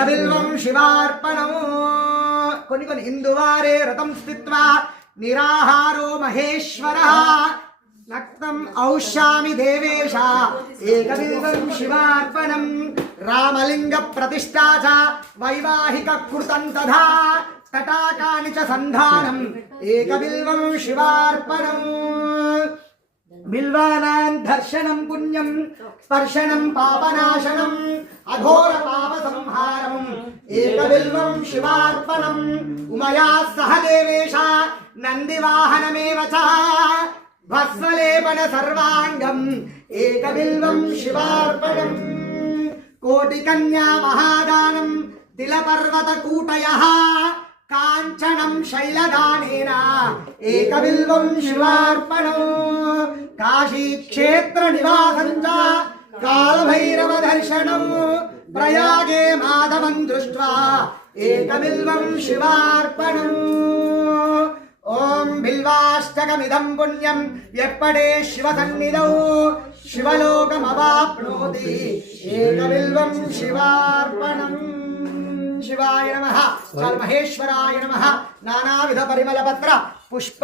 ఏకబిల్వం శివార్పణం. కొన్ని ఇందువారే వ్రతం స్థిత్వా నిరాహారో మహేశ్వరః రక్తం ఔష్యామి దేవేశ ఏకబిల్వం శివార్పణం. రామలింగ ప్రతిష్టా చ వైవాహిక కృతం తథా తటాకాని చ సంధానం ఏకబిల్వం శివార్పణం. బిల్వానాం దర్శనం పుణ్యం స్పర్శనం పాపనాశనం అఘోర పాప సంహారం ఏకబిల్వం శివార్పణం. ఉమయా సహ దేవేశ నందివాహనమేవ చ భస్మలేపన సర్వాంగం ఏకబిల్వం శివార్పణం. కోటికన్యా మహాదానం తిలపర్వత కూటయః కాంచనం శైలదానేన ఏకబిల్వం శివార్పణం. కాశీక్షేత్ర నివాసం చ కాలభైరవ దర్శనం ప్రయాగే మాధవం దృష్ట్వా ఏకబిల్వం శివార్పణం. ఓం బిల్వాష్టకమిదం పుణ్యం ఎప్పడే శివ సన్నిధౌ శివలోకమవాప్నోతి ఏకబిల్వం శివార్పణం. శివాయ నమః. మహేశ్వరాయ నమః. నానావిధ పరిమళపత్ర పుష్ప